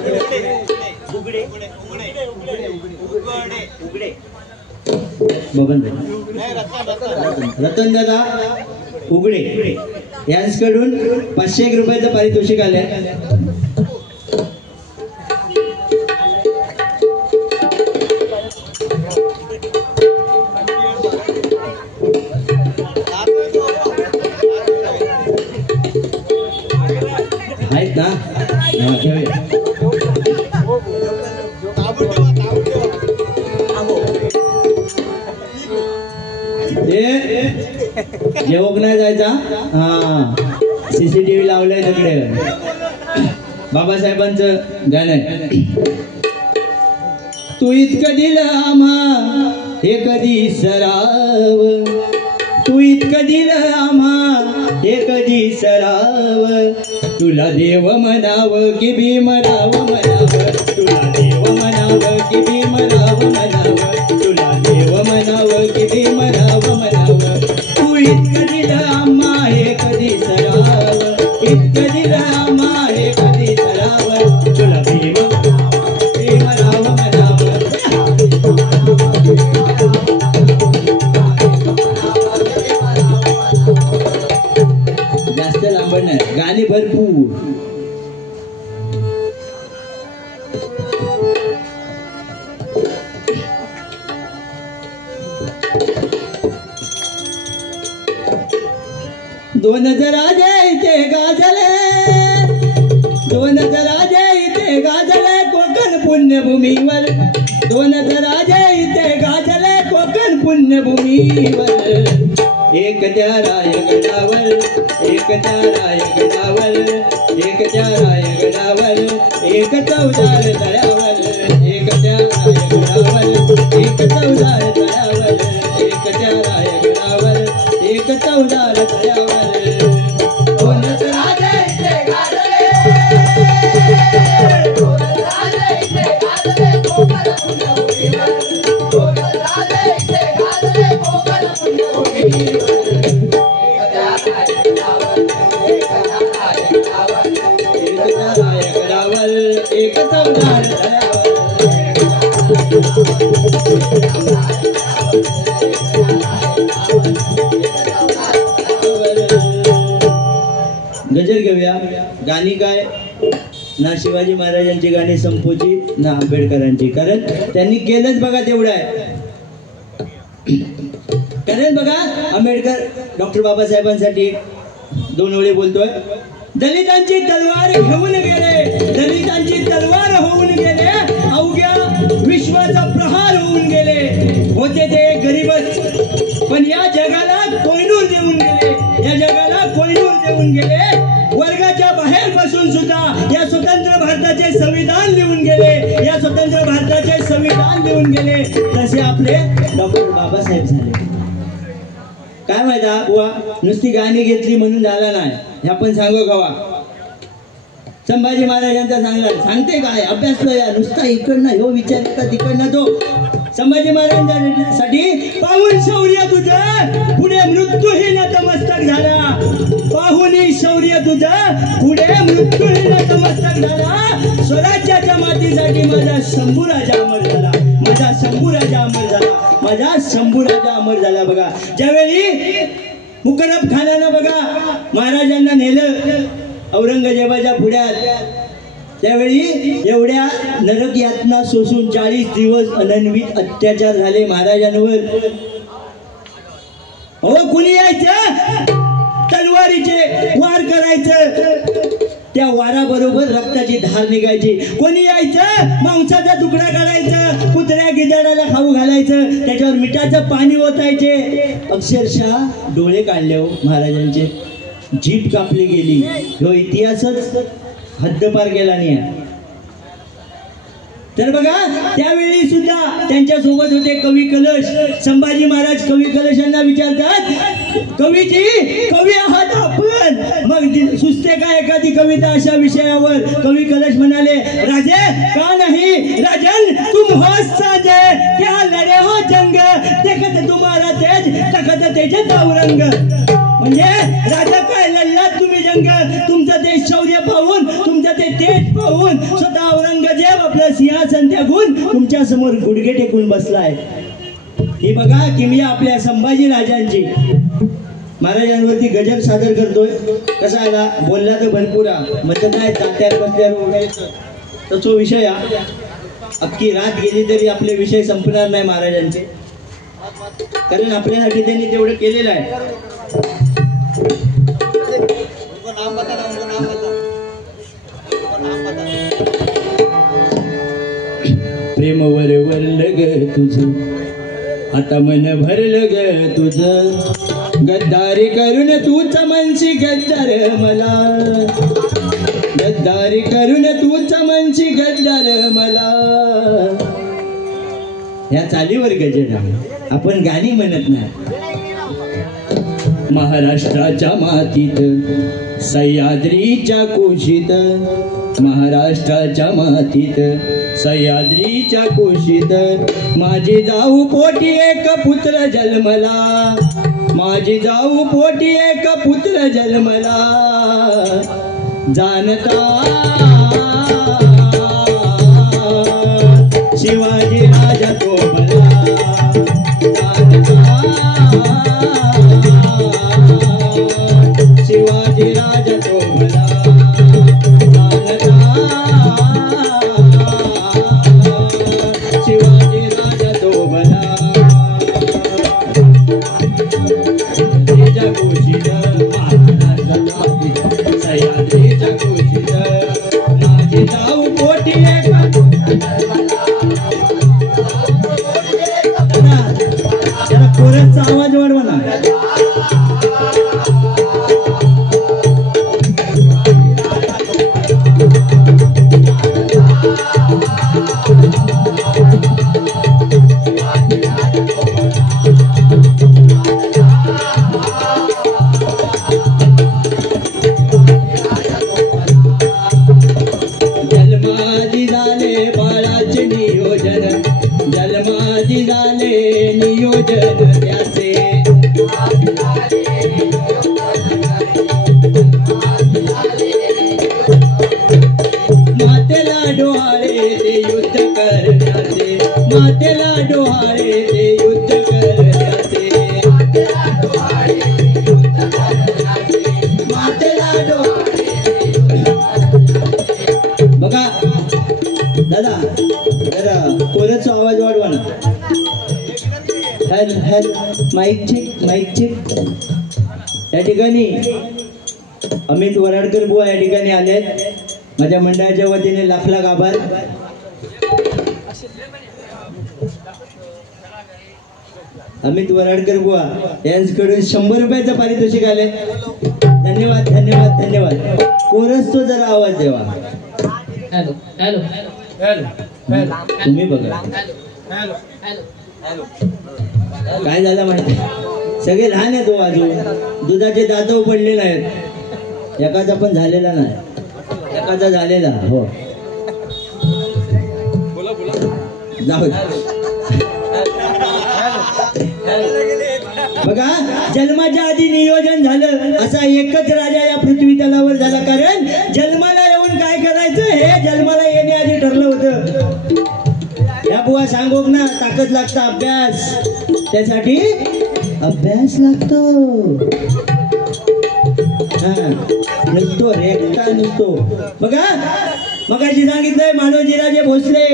रतनदादा उघडे यांच्याकडून 500 रुपयाचं पारितोषिक आले आहेत ना जेवक नाही जायचा हा CCTV लावलंय तिकडे बाबासाहेबांचं गाणं आहे तू इतकं दिलं आम्हा हे कधी सराव तू इतकं दिलं आम्हा हे कधी सराव तुला देव म्हणाव की भीमराव म्हणाव तुला देव म्हणाव की भीमराव म्हणाव तुला देव म्हणाव की भीमराव म्हणाव तू इतकं दिलं आम्हा हे कधी सराव इतकं दिलं आम्हा हे कधी सराव तुला भीमराव म्हणाव जास्त लांबण नाही गाणी भरपूर दोन जराजे इथे गाजले दोन जराजे इथे गाजले कोकण पुण्यभूमीवर दोन जराजे इथे गाजले कोकण पुण्यभूमीवर एक त्या रायगडावर एक त्या रायगडावर एक त्या रायगडावर एक चौदार तळ्यावर एक त्या रायगडावर एक चौदार तळ्यावर एक त्या रायगडावर एक चौदार तळ्यावर दोन राजे इथे गाजले दोन राजे इथे गाजले कोकण पुण्यभूमीवर दोन राजे इथे गाजले कोकण पुण्यभूमीवर एक चौदार गजर घेऊया गाणी काय ना शिवाजी महाराजांची गाणी संपोची ना आंबेडकरांची कारण त्यांनी केलंच बघा तेवढं आहे कारण बघा आंबेडकर डॉक्टर बाबासाहेबांसाठी 2 ओळी बोलतोय दलितांची तलवार घेऊन गेले दलितांची तलवार होऊन गेले अवघ्या विश्वाचा प्रहार होऊन गेले होते ते गरीबच पण या जगाला कोहिनूर देऊन गेले या जगाला कोहिनूर देऊन गेले वर्गाच्या बाहेर बसून सुद्धा या स्वतंत्र भारताचे संविधान लिहून गेले या स्वतंत्र भारताचे संविधान लिहून गेले तसे आपले डॉक्टर बाबासाहेब झाले काय माहिती बुवा नुसती गाणी घेतली म्हणून झाला नाही हे आपण सांगू गावा संभाजी महाराजांचा सांगते काय अभ्यास या नुसता इकडनं ह्यो विचार का तिकडनं तो संभाजी महाराजांसाठी पाहून शौर्य तुझं पुढे मृत्यूही नतमस्तक झाला पाहून शौर्य तुझं पुढे मृत्यूही नतमस्तक झाला स्वराज्याच्या मातीसाठी माझा शंभूराजा अमर झाला माझा शंभूराजा अमर झाला माझा शंभूराजा अमर झाला बघा ज्यावेळी मुकरब खानानं बघा महाराजांना नेलं औरंगजेबाच्या पुढ्यात त्यावेळी एवढ्या नरक यातना सोसून 40 दिवस अनन्वित अत्याचार झाले महाराजांवर हो कुणी यायचं तलवारीचे वार करायचं त्या वाराबरोबर रक्ताची धार निघायची कोणी यायचं मांसाचा तुकडा काढायचं कुत्र्या गिधाडाला खाऊ घालायचं त्याच्यावर मिठाचं पाणी ओतायचे अक्षरशः डोळे काढले हो महाराजांचे जीभ कापली गेली ह्यो इतिहासच हद्दपार गेला नाही तर बघा त्यावेळी सुद्धा त्यांच्या सोबत होते कवी कलश संभाजी महाराज कवी कलश यांना विचारतात कवी आहात आपण मग सुचते का एखादी कविता अशा विषयावर कवी कलश म्हणाले राजे का नाही राजन तुम हो साजे क्या लड़े हो जंग देखत तुम्हारा तेज तखत तेजच औरंग म्हणजे राजा काय लढला तुम्ही जंग तुमचं ते शौर्य पाहून तुमचं ते तेज पाहून स्वतः औरंगजेब आपलं सिंहासन त्यागून तुमच्या समोर गुडघे टेकून बसलाय. ही बघा किमया आपल्या संभाजी राजांची महाराजांवरती गजल सादर करतोय. कसा आला बोलला तर भरपूर मतलब नाही जात्यावर बसल्यावर ओढायचं तर तो विषय अख्खी रात गेली तरी आपले विषय संपणार नाही महाराजांचे, कारण आपल्यासाठी त्यांनी तेवढं केलेलं आहे. प्रेम वरवरलं ग तुझं आता मन भरलं ग तुझं गद्दारी करून तूच मनशी गद्दार मला गद्दारी करून तूच मनशी गद्दार मला. या चालीवर गजल आपण गाणी म्हणत नाही. महाराष्ट्राच्या मातीत सह्याद्रीच्या कुशीत महाराष्ट्राच्या मातीत सह्याद्रीच्या कुशीत माझी जाऊ पोटी एक पुत्र जन्मला माझी जाऊ पोटी एक पुत्र जन्मला जानता शिवाजी राजा तो मला जानता शिवाजी राजा तो मला जानता शिवाजी राजा तो मला सह्याद्रीच्या कुशीत सह्याद्रीच्या कुशीत माझी जाऊ पोटी एक जरा कोरसचा आवाज वाढवा ना. जन्मादी झाले बाळाचे नियोजन जन्मादी झाले नियोजन त्याचे मातेला डोहाळे ते युद्ध करण्याचे मातेला डोहाळे ते युद्ध करण्याचे मातेला डोहाळे. बघा दादा जरा कोणाचा आवाज वाढवा ना. Hello hello mic check. या ठिकाणी अमित वराडकर बुवा या ठिकाणी आलेत. माझ्या मंडळाच्या वतीने लाख लाख आभार. अमित वराडकर बुवा यांच्याकडून 100 रुपयाचं पारितोषिक आले. धन्यवाद धन्यवाद धन्यवाद. कोरस तो जरा आवाज द्यावा. हॅलो हॅलो हॅलो तुम्ही बघा काय झालं माहिती सगळे लहान आहेत. अजून दुधाचे दात पडले नाहीत. एकाचा पण झालेला नाही एकाचा झालेला हो जाऊ. बघा जन्माच्या आधी नियोजन झालं असा एकच राजा या पृथ्वी तलावर झाला, कारण जन्माला येऊन काय करायचं हे जन्माला येण्याआधी ठरलं होतं. या बुवा सांगोक ना ताकद लागतं अभ्यास त्यासाठी अभ्यास लागतो नसतो रेखता नसतो. बघा मगाशी सांगितलंय मानवजीराजे भोसले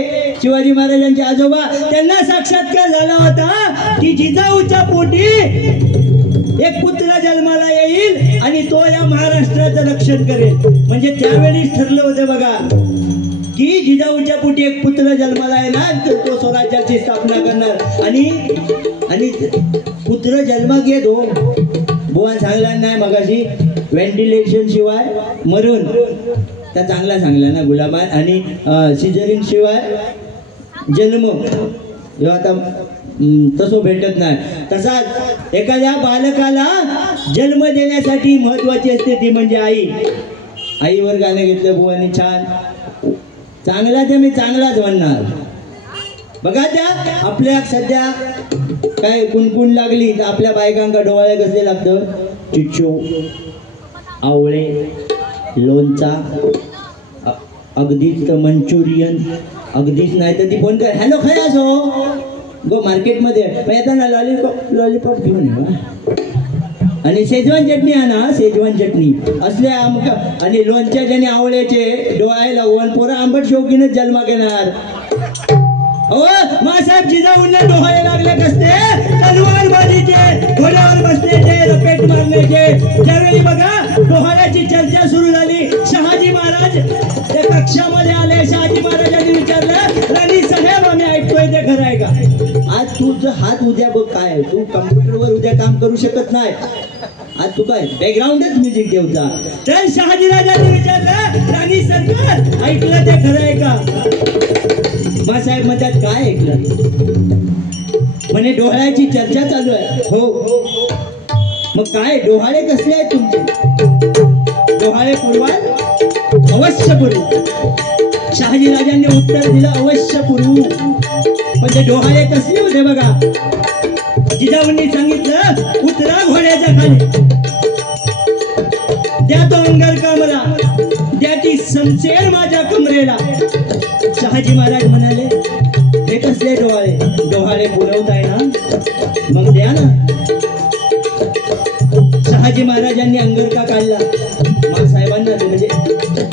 शिवाजी महाराजांचे आजोबा त्यांना साक्षात्कार झाला होता की जिजाऊच्या पोटी एक पुत्र जन्माला येईल आणि तो या महाराष्ट्राचं रक्षण करेल. म्हणजे त्यावेळीच ठरलं होतं बघा की जिजाऊच्या पोटी एक पुत्र जन्माला येणार तर तो स्वराज्याची स्थापना करणार. आणि पुत्र जन्माक येतो बुवा सांगला नाही मगाशी व्हेंटिलेशन शिवाय मरून त्या चांगला सांगला ना गुलाबा आणि सिजरिन शिवाय जन्म आता तसं भेटत नाही. तसाच एखाद्या बालकाला जन्म देण्यासाठी महत्वाची असते ती म्हणजे आई. आईवर गाणं घेतलं बुवानी छान. चांगला ते मी चांगलाच म्हणणार बघा त्या आपल्या सध्या काय कुणकुण लागली तर आपल्या बायकांका डोळे कसले लागतं, चिचो, आवळे, लोणचा, अगदीच मंचुरियन, अगदीच नाही तर ती फोन कर, हॅलो खय असो गो मार्केटमध्ये येताना लॉलीपॉप घेऊन ये आणि शेजवान चटणी आणा, शेजवान चटणी असले आमका आणि लोणच्याचे आणि आवळ्याचे डोळे लावून पोरं आंबट शौकीनच जन्मा घेणार. ओ मासाहेब जिजाऊंना डोहाळे लागले कसते, तलवार बाजीचे, घोड्यावर बसण्याचे, रपेट मारण्याचे. त्यावेळी बघा डोहाळ्याची चर्चा सुरू झाली. शहाजी महाराज ते कक्षामध्ये आले. शहाजी महाराजांनी विचारलं, राणी साहेब आम्ही ऐकतोय ते खरं आहे का? आज तुझं हात उद्या बघ काय, तू कम्प्युटरवर उद्या काम करू शकत नाही. आज तू काय बॅकग्राऊंडच म्युझिक देऊचा. तर शहाजी राजांनी विचारलं, राणी सरकार ऐकलं ते खरं आहे का? मासाहेब म्हणतात काय ऐकलं? म्हणे डोहाळ्याची चर्चा चालू आहे. हो मग काय डोहाळे कसले आहेत तुमचे? डोहाळे पुरवाल? अवश्य पुरवू. शहाजी राजांनी उत्तर दिलं, अवश्य पुरवू. पण ते डोहाळे कसले होते बघा. जिजाऊंनी सांगितलं, उतरा घोड्याच्या खाली, द्या तो अंगारका मला, द्या ती समशेर माझ्या कमरेला. शहाजी महाराज म्हणाले, हे कसले डोहाळे? डोहाळे पुरवताय ना, मग द्या ना. शहाजी महाराजांनी अंगरका काढला, मासाहेबांना म्हणजे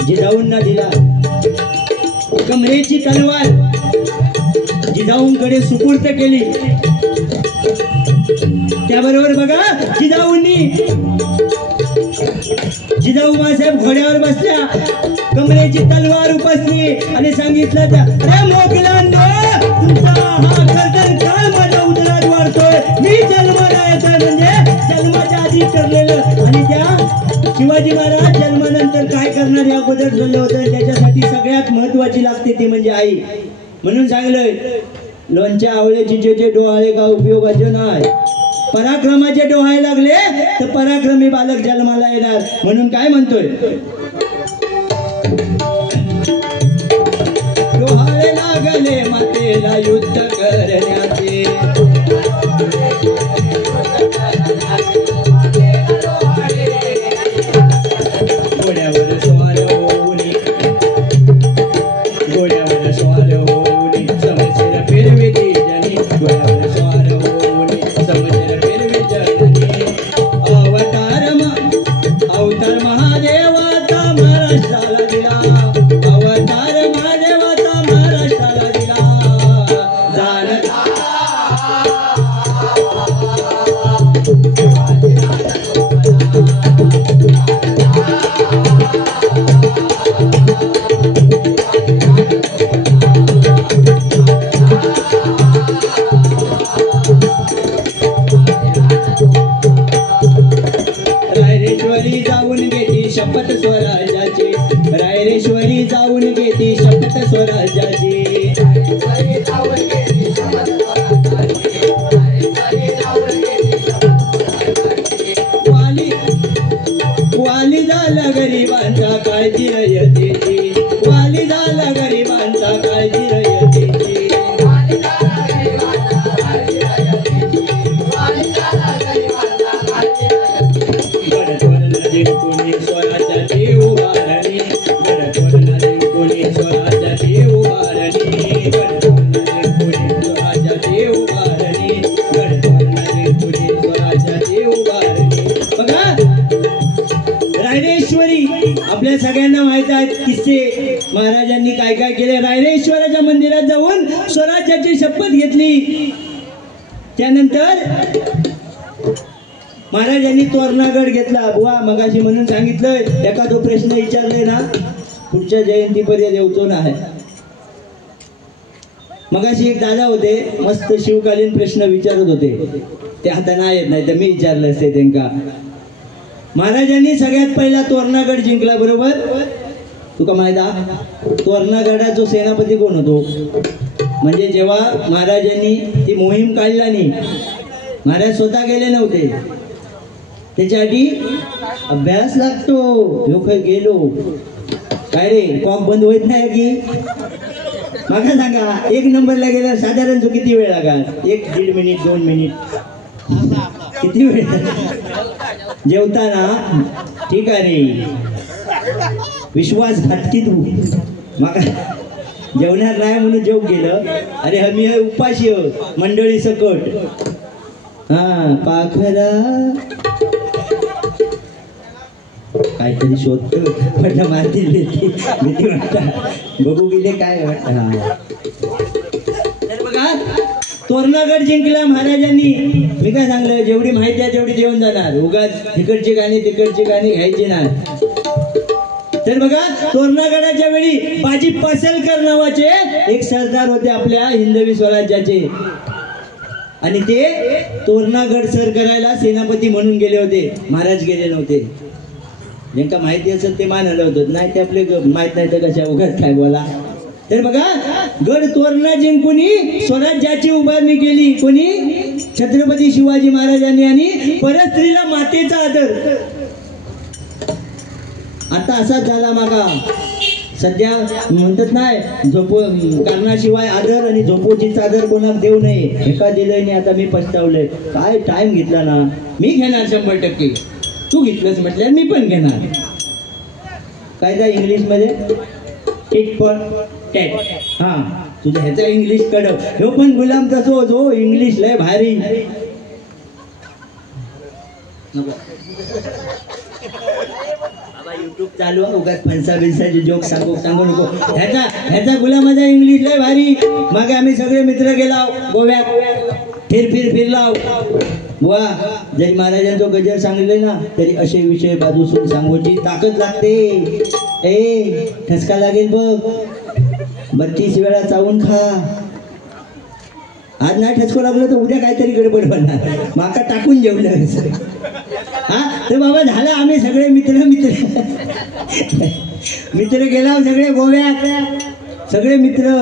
जिजाऊंना दिला. कमरेची तलवार जिजाऊंकडे सुपूर्द केली. त्याबरोबर बघा जिजाऊ मासाहेब घोड्यावर बसल्या, कमरेची तलवार उपसली आणि सांगितलं, अरे मोगलांनो, तुमचा हा गर्दन काळ माझ्या उदरात वाढतोय. मी जन्माला येतोय म्हणजे जन्माच्या आधी ठरलेलं. आणि त्या शिवाजी महाराज जन्मानंतर काय करणार या अगोदर ठरलं होतं. त्याच्यासाठी सगळ्यात महत्वाची लागते ती म्हणजे आई. म्हणून सांगलंय, लोणच्या आवळे चिचेचे डोहाळे का उपयोगाचे नाही. पराक्रमाचे डोहाळे लागले तर पराक्रमी बालक जन्माला येणार. म्हणून काय म्हणतोय, डोहाळे लागले मातेला युद्ध करण्याचे, घोड्यावर स्वार होऊन, घोड्यावर स्वार होऊन समशेर फिरवे ती जनी, घोड्यावर स्वार होऊन समशेर फिरवे जनी. अवतार महादेवाचा महाराष्ट्राला दिला, अवतार महादेवाचा महाराष्ट्राला दिला. रायरेश्वरी जाऊन घेती शपथ स्वराज्याची, रायरेश्वरी जाऊन घेती शपथ स्वराज्याची. वाली झाला गरिबांचा काळजी रयतेची, वाली झाला गरिबांचा काळजी रयतेची. कोणी स्वराज्याची उभारणी, कोणी स्वराज्याची उभारणी, कोणी स्वराज्याची उभारणी, कोणी स्वराज्याची उभारणी. बघा रायरेश्वरी आपल्या सगळ्यांना माहित आहेत किस्से. महाराजांनी काय काय केले. रायरेश्वराच्या मंदिरात जाऊन स्वराज्याची शपथ घेतली. त्यानंतर महाराजांनी तोरणागड घेतला. बुवा मगाशी म्हणून सांगितलं, एका तो प्रश्न विचारले ना पुढच्या जयंतीपर्यंत येऊचो नाही. मगाशी एक दादा होते, मस्त शिवकालीन प्रश्न विचारत होते. ते आता नाही येत, नाही तर मी विचारलं असते त्यांना. महाराजांनी सगळ्यात पहिला तोरणागड जिंकला, बरोबर? तुका माहित आहे तोरणागडाचा सेनापती कोण होतो? म्हणजे जेव्हा महाराजांनी ती मोहीम काढला नाही, महाराज स्वतः गेले नव्हते, त्याच्यासाठी अभ्यास लागतो. लोक गेलो काय रे, कॉक बंद होत नाही की माका सांगा 1 नंबरला गेला साधारण तो किती वेळ लागत? 1-1.5 मिनिट 2 मिनिट किती वेळ? जेवताना ठीक आहे रे, विश्वासघातकी तू माका जेवणार नाही म्हणून जेव गेलं. अरे आम्ही उपाशी मंडळी सकट. हा पाखरा काहीतरी शोधतो म्हटलं मारतील भीती वाटत बघू गेले काय वाटत. तर बघा तोरणागड जिंकला महाराजांनी. मी काय सांगलं जेवढी माहिती आहे तेवढी जेवण जाणार. उगाच तिकडची गाणी तिकडची गाणी घ्यायची नाही. तर बघा तोरणागडाच्या वेळी बाजी पासलकर नावाचे एक सरदार होते आपल्या हिंदवी स्वराज्याचे आणि ते तोरणागड सर करायला सेनापती म्हणून गेले होते. महाराज गेले नव्हते. ज्यांका माहिती असेल ते मानायला होतं, नाही ते आपले माहित नाही तर कशा उगाच काय बोला. तर बघा गड तोरणा जिंकून स्वराज्याची उभारणी केली. कोणी? छत्रपती शिवाजी महाराजांनी. आणि परस्त्रीला मातेचा आदर. आता असाच झाला मागा. सध्या म्हणतात नाही कारणाशिवाय आदर आणि झोपोची चादर कोणाक देऊ नये. एका दिलंय नाही. आता मी पछतावलंय. काय टाइम घेतला ना. मी घेणार 100%. तू घेतलंस म्हटलं मी पण घेणार. काय त्या इंग्लिश मध्ये टिट फॉर टॅट. हा तुझ्या ह्याचा इंग्लिश कडव. ह्यो पण गुलाम तसोच हो. इंग्लिश लय भारी. युट्यूब चालू उगाच फणसा बिनसाचे जोक सांगू नको. ह्याचा गुलामाचा इंग्लिश लय भारी. मागे आम्ही सगळे मित्र गेला गोव्यात. फिरलाव. वा जरी महाराजांचं गजर सांगले ना तरी असे विषय बाजूसून सांगूची ताकद लागते. ए ठसका लागेल बघ. 32 वेळा चावून खा. आज नाही ठसको लागलो तर उद्या काहीतरी गडबड बनणार. माका टाकून जेवलं. हा तर बाबा झालं. आम्ही सगळे मित्र गेला सगळे गोव्यात. सगळे मित्र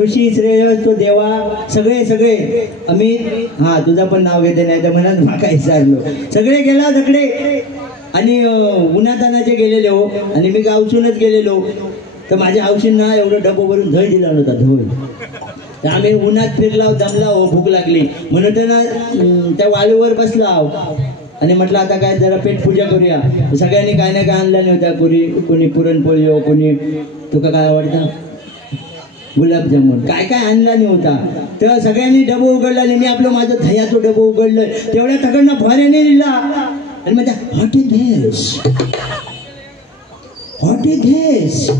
ऋषी श्रेय तो देवा सगळे आम्ही. हा तुझा पण नाव घेते नाही तर म्हणा माका विचारलो. सगळे गेला सगळे आणि उन्हातानाचे गेलेले हो. आणि मी गावसूनच गेलेलो. तर माझ्या हौशींना एवढं डबोवरून धय दिला नव्हता. धोय आम्ही उन्हात फिरलाव दमला हो. भूक लागली म्हणून ना त्या वाळूवर बसलाव आणि म्हटलं आता काय जरा पेट पूजा करूया. सगळ्यांनी काय ना काय आणल्या नव्हत्या. कोणी पुरणपोळी हो. कोणी तुका काय आवडतं गुलाबजामुन काय काय आणला नव्हता. तर सगळ्यांनी डबो उघडला आणि मी आपलं माझं दह्याचं डबो उघडलं. तेवढ्या तकडनं फॉरेने दिला आणि म्हणजे हॉट इज धिस.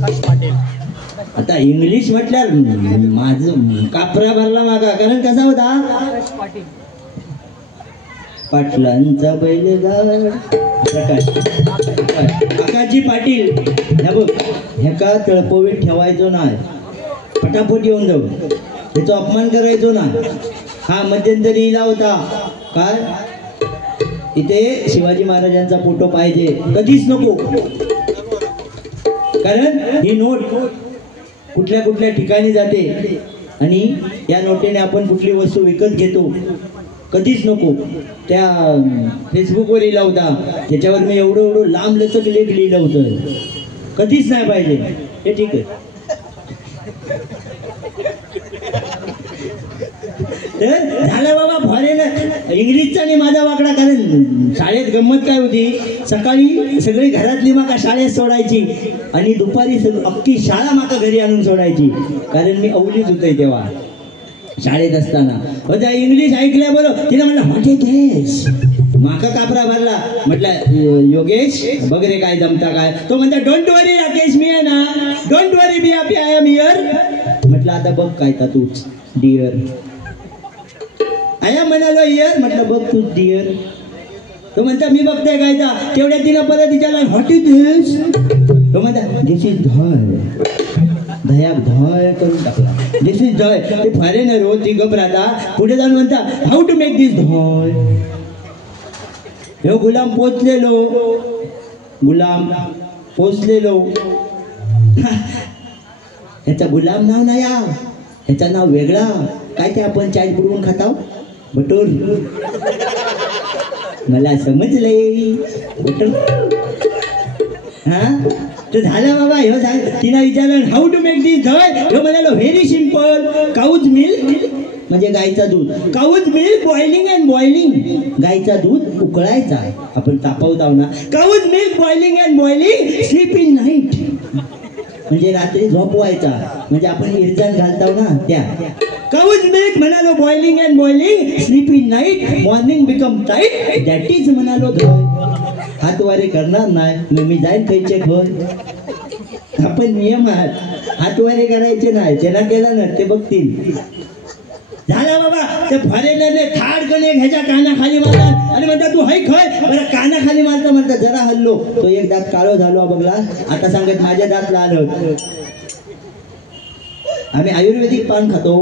आता इंग्लिश म्हटल्यावर माझं कापरा भरला मागा. कारण कसा होता पाटलांचा बैलगाड आकाशी पाटील. ह्या बघ ह्याका तळपवीत ठेवायचो नाही. पटापट येऊन जाऊ. त्याचा अपमान करायचो ना. हा मध्यंतरी इला होता काय इथे शिवाजी महाराजांचा फोटो पाहिजे. कधीच नको. कारण ही नोट कुठल्या कुठल्या ठिकाणी जाते आणि या नोटेने आपण कुठली वस्तू विकत घेतो. कधीच नको. त्या फेसबुकवर लिहिला होता. त्याच्यावर मी एवढं लांब लचक लेख लिहिलं होतं. कधीच नाही पाहिजे. हे ठीक आहे. तर झालं बाबा फॉरेन इंग्लिशचा आणि माझा वाकडा. कारण शाळेत गंमत काय होती. सकाळी सगळी घरातली माका शाळेत सोडायची आणि दुपारी अख्खी शाळा माका घरी आणून सोडायची. कारण मी अवलीच होतोय तेव्हा शाळेत असताना. त्या इंग्लिश ऐकल्या बरोबर तिला म्हणलं व्हॉट इज धिस. माका कापरा भरला. म्हटलं योगेश बघ रे काय जमता काय. तो म्हणता डोंट वरी राकेश मी आहे ना. Don't worry be happy I am here. म्हटलं आता बघ काय ता तूच डिअर. आया म्हणालो हिअर. म्हटलं बघ तूच डिअर. तो म्हणता मी बघताय काय ता. तेवढ्या तिला परत विचारला व्हॉट इज धिस. तो म्हणता दिस इज धय. धया धय करून टाकला. दिस इज धय. ते फॉरेनर हो ती गप राहता. पुढे जाऊन म्हणता हाऊ टू मेक दिस धय. हे गुलाम पोचलेलो. ह्याचा गुलाम नाव नाही ह्याचा नाव वेगळा. काय ते आपण चाय बुडवून खाताव बटूर. मला समजलंय बटूर. हा तर झालं बाबा ह्यो सांग तिला विचारलं हाऊ टू मेक दिस धय ह्यो म्हणालो व्हेरी सिंपल काऊज मिल्क म्हणजे गाईचा दूध काऊज मिल्क बॉइलिंग अँड बॉइलिंग गाईचा दूध उकळायचा आपण तापवताव ना काऊज milk boiling and boiling sleep in night म्हणजे रात्री झोपवायचा म्हणजे आपण इरजान घालताव ना त्या काऊज मिल्क म्हणालो boiling and boiling sleep in night morning become tight that is म्हणालो धय हातवारे करणार नाही मग मी जाईन खायचे घर आपण नियम आहात हातवारे करायचे नाही त्याला केला ना ते बघतील झाला बाबा ते फॉरेनरने थाडकने ह्याच्या कानाखाली मारला आणि म्हणता तू हाय खय बरं कानाखाली मारता म्हणता जरा हल्लो तो एक दात काळो झालो बघला आता सांगत माझ्या दात लाल होत आम्ही आयुर्वेदिक पान खातो